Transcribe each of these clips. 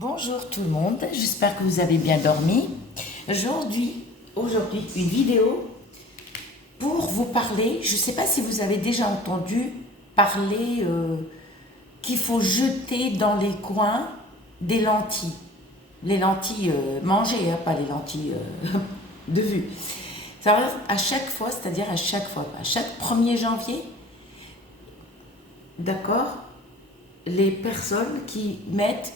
Bonjour tout le monde, j'espère que vous avez bien dormi. Aujourd'hui, une vidéo pour vous parler, je ne sais pas si vous avez déjà entendu parler qu'il faut jeter dans les coins des lentilles. Les lentilles mangées, hein, pas les lentilles de vue. Ça va à chaque fois, c'est-à-dire à chaque 1er janvier, d'accord, les personnes qui mettent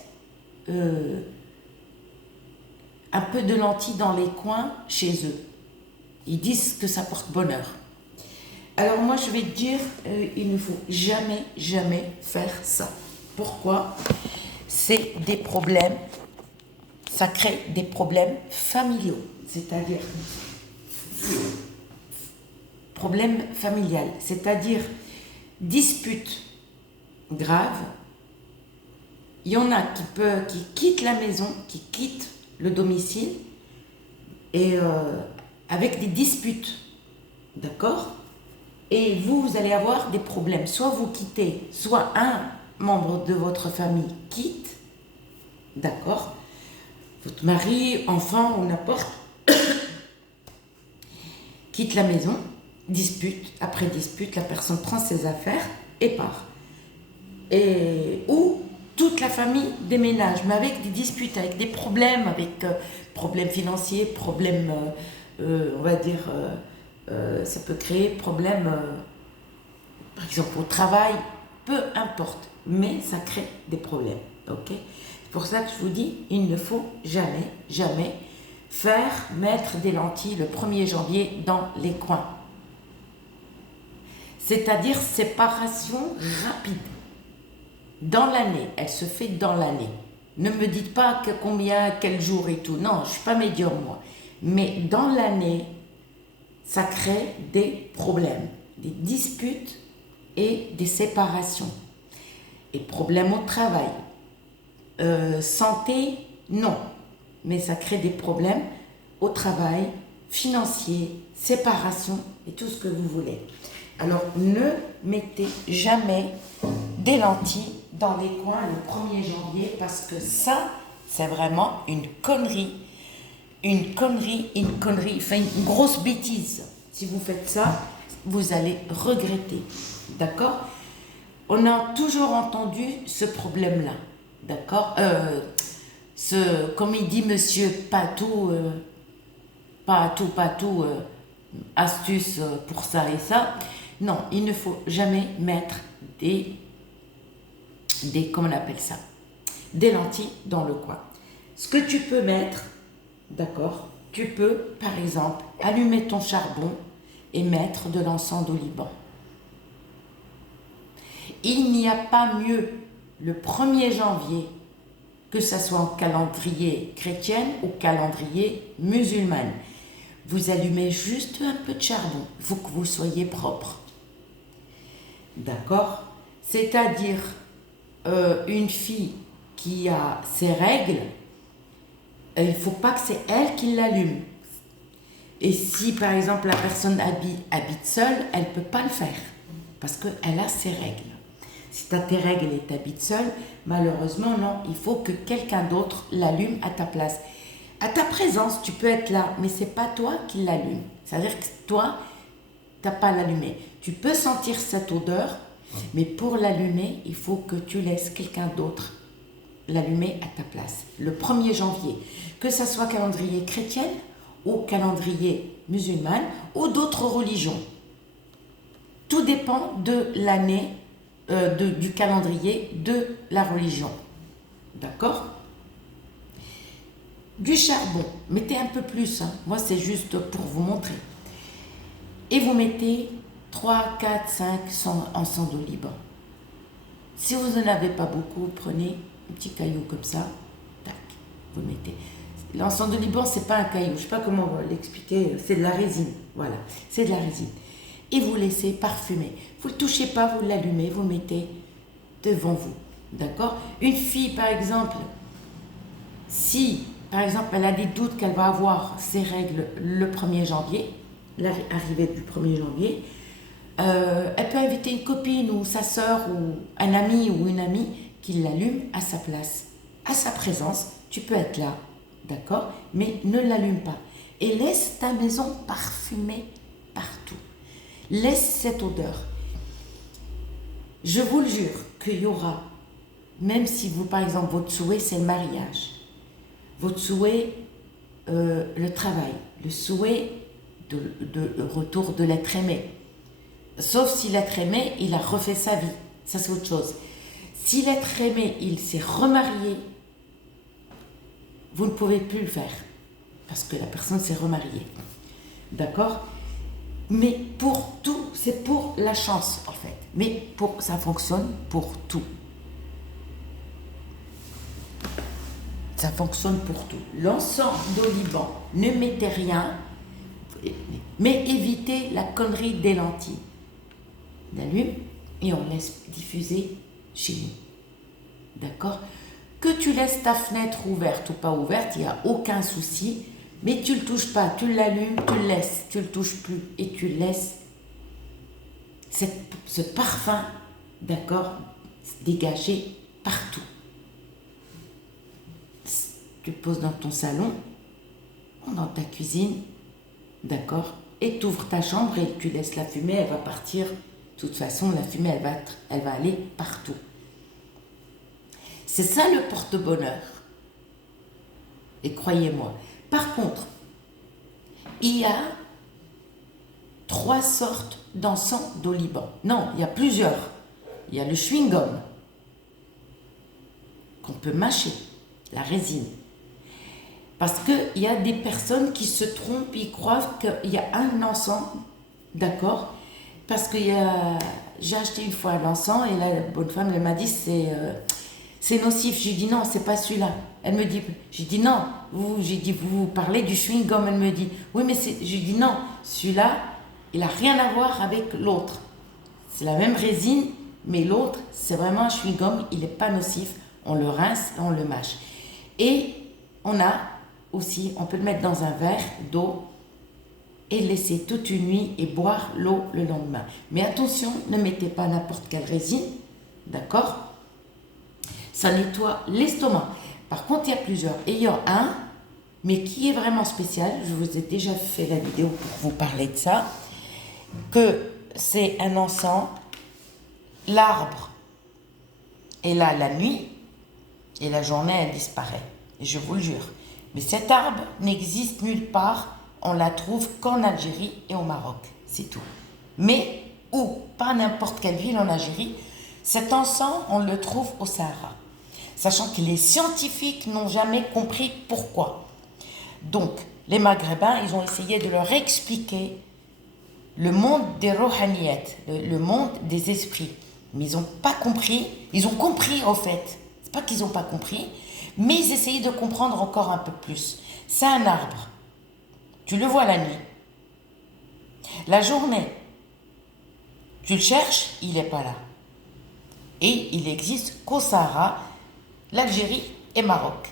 un peu de lentilles dans les coins chez eux. Ils disent que ça porte bonheur. Alors moi je vais te dire, il ne faut jamais faire ça. Pourquoi? C'est des problèmes, ça crée des problèmes familiaux, c'est-à-dire problèmes familiales, c'est-à-dire disputes graves. Il y en a qui quittent la maison, qui quittent le domicile et avec des disputes, d'accord? Et vous allez avoir des problèmes. Soit vous quittez, soit un membre de votre famille quitte, d'accord? Votre mari, enfant ou n'importe, quitte la maison, dispute, après dispute, la personne prend ses affaires et part. Ou toute la famille déménage, mais avec des disputes, avec des problèmes, avec problèmes financiers, problèmes, on va dire, ça peut créer problèmes, par exemple au travail, peu importe, mais ça crée des problèmes, ok? C'est pour ça que je vous dis, il ne faut jamais faire mettre des lentilles le 1er janvier dans les coins. C'est-à-dire séparation rapide. Dans l'année, elle se fait dans l'année. Ne me dites pas que combien, quel jour et tout. Non, je ne suis pas médium moi. Mais dans l'année, ça crée des problèmes, des disputes et des séparations. Et problèmes au travail. Santé, non. Mais ça crée des problèmes au travail, financiers, séparation et tout ce que vous voulez. Alors, ne mettez jamais des lentilles dans les coins le 1er janvier parce que ça, c'est vraiment une connerie, enfin une grosse bêtise. Si vous faites ça, vous allez regretter, d'accord? On a toujours entendu ce problème-là, d'accord? Comme il dit monsieur Patou, astuce pour ça et ça. Non, il ne faut jamais mettre comment on appelle ça, des lentilles dans le coin. Ce que tu peux mettre, d'accord, tu peux par exemple allumer ton charbon et mettre de l'encens d'oliban. Il n'y a pas mieux le 1er janvier, que ce soit en calendrier chrétien ou calendrier musulman. Vous allumez juste un peu de charbon, il faut que vous soyez propre. D'accord? C'est-à-dire une fille qui a ses règles, il ne faut pas que c'est elle qui l'allume. Et si par exemple la personne habite seule, elle ne peut pas le faire parce qu'elle a ses règles. Si tu as tes règles et tu habites seule, malheureusement non, il faut que quelqu'un d'autre l'allume à ta place. À ta présence, tu peux être là, mais ce n'est pas toi qui l'allume. C'est-à-dire que toi, tu n'as pas l'allumé. Tu peux sentir cette odeur, mais pour l'allumer, il faut que tu laisses quelqu'un d'autre l'allumer à ta place. Le 1er janvier, que ce soit calendrier chrétien ou calendrier musulman ou d'autres religions. Tout dépend de l'année, du calendrier de la religion. D'accord? Du charbon, mettez un peu plus, hein. Moi c'est juste pour vous montrer. Et vous mettez 3, 4, 5 encens d'oliban. Si vous n'en avez pas beaucoup, prenez un petit caillou comme ça, tac, vous mettez. L'encens de Liban, c'est pas un caillou, je ne sais pas comment l'expliquer, c'est de la résine, voilà, c'est de la résine. Et vous laissez parfumer. Vous ne le touchez pas, vous l'allumez, vous le mettez devant vous, d'accord? Une fille, par exemple, si, par exemple, elle a des doutes qu'elle va avoir ses règles le 1er janvier, l'arrivée du 1er janvier, elle peut inviter une copine ou sa sœur ou un ami ou une amie qui l'allume à sa place. à sa présence, tu peux être là, d'accord? Mais ne l'allume pas. Et laisse ta maison parfumée partout. Laisse cette odeur. Je vous le jure qu'il y aura, même si vous, par exemple, votre souhait, c'est le mariage, votre souhait, le travail, le souhait de retour de l'être aimé. Sauf si l'être aimé, il a refait sa vie. Ça, c'est autre chose. Si l'être aimé, il s'est remarié, vous ne pouvez plus le faire. Parce que la personne s'est remariée. D'accord? Mais pour tout, c'est pour la chance, en fait. Mais ça fonctionne pour tout. Ça fonctionne pour tout. L'encens d'oliban, ne mettez rien, mais évitez la connerie des lentilles. On allume et on laisse diffuser chez nous. D'accord? Que tu laisses ta fenêtre ouverte ou pas ouverte, il n'y a aucun souci, mais tu ne le touches pas, tu l'allumes, tu le laisses, tu ne le touches plus et tu laisses ce parfum, d'accord, dégager partout. Tu le poses dans ton salon, ou dans ta cuisine, d'accord, et tu ouvres ta chambre et tu laisses la fumée, elle va partir. De toute façon, la fumée, elle va aller partout. C'est ça le porte-bonheur. Et croyez-moi. Par contre, il y a 3 sortes d'encens d'oliban. Non, il y a plusieurs. Il y a le chewing-gum qu'on peut mâcher, la résine. Parce qu'il y a des personnes qui se trompent, ils croient qu'il y a un encens, d'accord? Parce que j'ai acheté une fois l'encens et la bonne femme, elle m'a dit c'est nocif. J'ai dit non, c'est pas celui-là. Elle me dit, j'ai dit non, vous parlez du chewing-gum. Elle me dit, oui, mais j'ai dit non, celui-là, il n'a rien à voir avec l'autre. C'est la même résine, mais l'autre, c'est vraiment un chewing-gum, il n'est pas nocif. On le rince, on le mâche. Et on peut le mettre dans un verre d'eau et laisser toute une nuit et boire l'eau le lendemain. Mais attention, ne mettez pas n'importe quelle résine, d'accord? Ça nettoie l'estomac. Par contre, il y a plusieurs. Et il y en a un, mais qui est vraiment spécial. Je vous ai déjà fait la vidéo pour vous parler de ça. Que c'est un encens, l'arbre est là la nuit et la journée, elle disparaît. Et je vous le jure. Mais cet arbre n'existe nulle part. On la trouve qu'en Algérie et au Maroc. C'est tout. Mais où? Pas n'importe quelle ville en Algérie. Cet encens, on le trouve au Sahara. Sachant que les scientifiques n'ont jamais compris pourquoi. Donc, les Maghrébins, ils ont essayé de leur expliquer le monde des rohaniyat, le monde des esprits. Mais ils n'ont pas compris. Ils ont compris, en fait. C'est pas qu'ils n'ont pas compris, mais ils essayaient de comprendre encore un peu plus. C'est un arbre. Tu le vois la nuit. La journée, tu le cherches, il n'est pas là. Et il existe qu'au Sahara, l'Algérie et Maroc.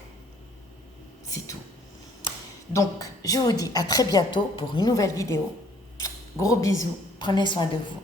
C'est tout. Donc, je vous dis à très bientôt pour une nouvelle vidéo. Gros bisous, prenez soin de vous.